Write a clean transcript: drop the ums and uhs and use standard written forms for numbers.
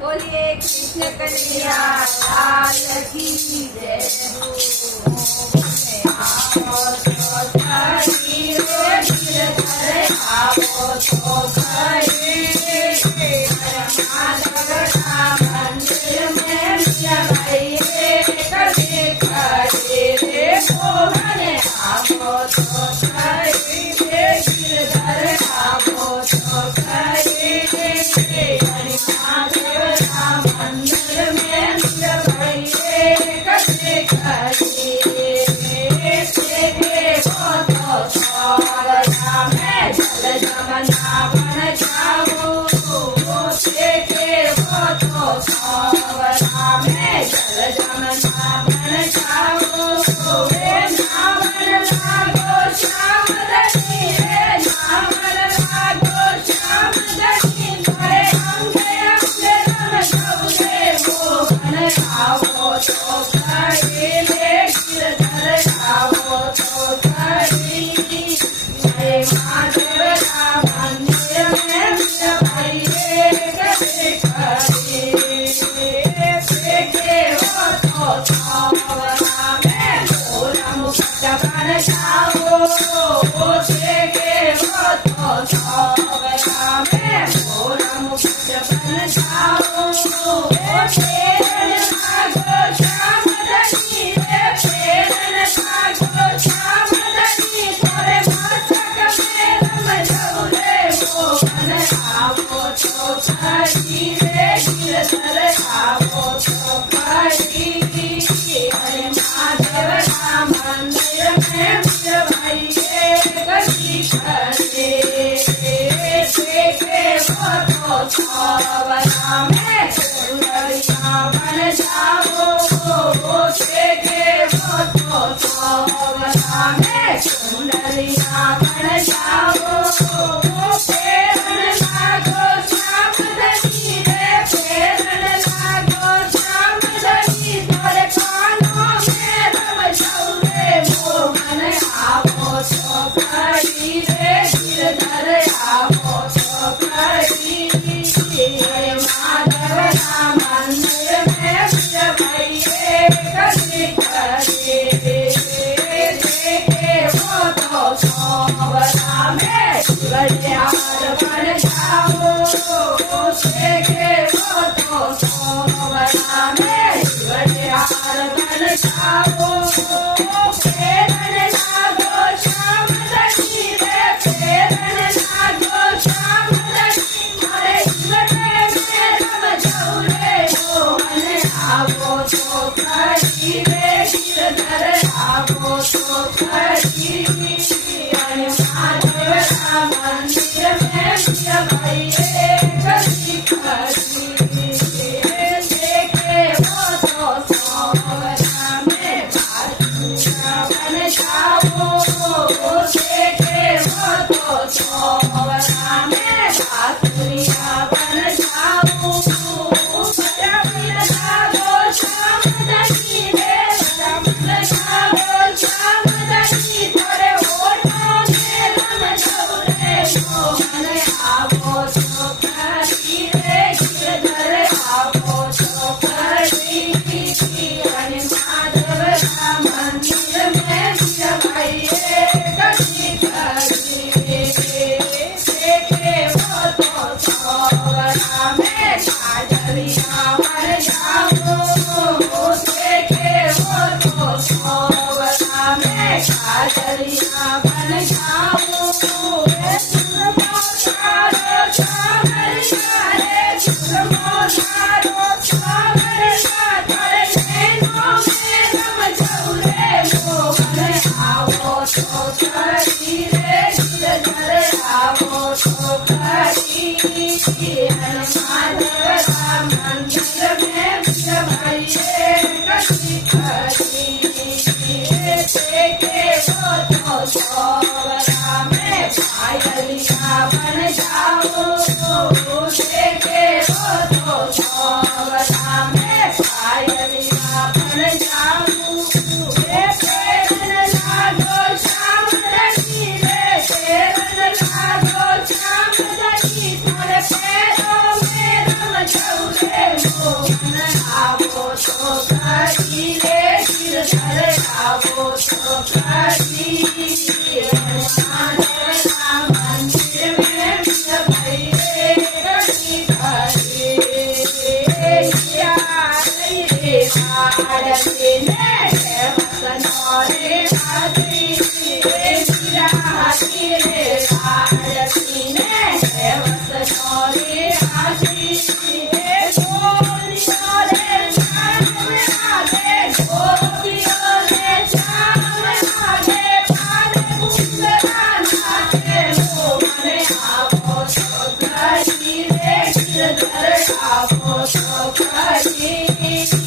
बोलिए कृष्ण कन्हैया लाल की जय। आओ तो खरी रे गिरधर, आओ तो खरी माधवना मंदिर में जगाइए कभी खरी रे मोहन। आओ तो खरी रे गिरधर, आओ तो खरी माधवना मंदिर में जगाइए कभी खरी जल जमना बन जाओ के वो तो सावरा में जल जमना बन जाओ रे नावन लागो श्याम दनी रे नावन लागो श्याम दनी तोरे अंगे अंगे रम जाऊरे मोहन। आओ तो खरी रे गिरधर, आओ तो खरी माधवना मंदिर में जगाइए कभी खरी देखे वो तो सावरा में मोरा मुक्त बन जाओ देखे वो तो सावरा में मोरा मुक्त बन जाओ। फेरन लागो श्याम दनी रे फेरन लागो श्याम दनी तोरे मस्तक में रम जाऊरे मोहन। आओ तो खरी रे गिरधर, आओ तो खरी माधवना मंदिर में जगाइए कभी खरी देखे वो तो सावरा में सुंदरिया बन जाओ देखे वो तो सावरा में सुंदरिया बन जाओ। फेरन लागो श्याम दनी रे फेरन लागो श्याम दनी तोरे कानों में रम जाऊरे मोहन। आओ तो खरी रे गिरधर, आओ तो खरी माधवना मंदिर में जगाइए कभी खरी देखे वो तो सावरा में गलियार बन जाओ देखे वो तो सावरा में गलियार बन जाओ। फेरन लागो श्याम दनी रे फेरन लागो श्याम दनी तोरे जीवन में रम जाऊरे मोहन। आओ तो खरी रे गिरधर, आओ तो खरी माधवना मंदिर में जगाइए कभी खरी देखे वो तो सावरा में बादुरिया बन जाओ देखे वो तो सावरा में बादुरिया बन जाओ। रमन लागो श्याम दनी रे रमन लागो श्याम दनी तोरे होठों में रम जाऊरे मोहन। आओ तो खरी रे गिरधर, आओ तो खरी माधवना मंदिर में जगाइए कभी खरी देखे वो तो सावरा में काजलिया बन जाओ देखे वो तो सावरा में काजलिया बन जाओ। आओ तो खरी रे गिरधर, आओ तो खरी माधवना मंदिर में जगाइए कभी खरी देखे वो तो सावरा में पायलिया बन जाओ देखे वो तो सावरा में पायलिया बन जाओ। फेरन लागो श्याम दनी रे फेरन लागो श्याम दनी तोरे पैरों में रम जाऊरे तो करी हनुमानना मंदिर में भैले रटी करी आरती ने वसनोरे आदि आरती ने वसनोरे आदि Thank you.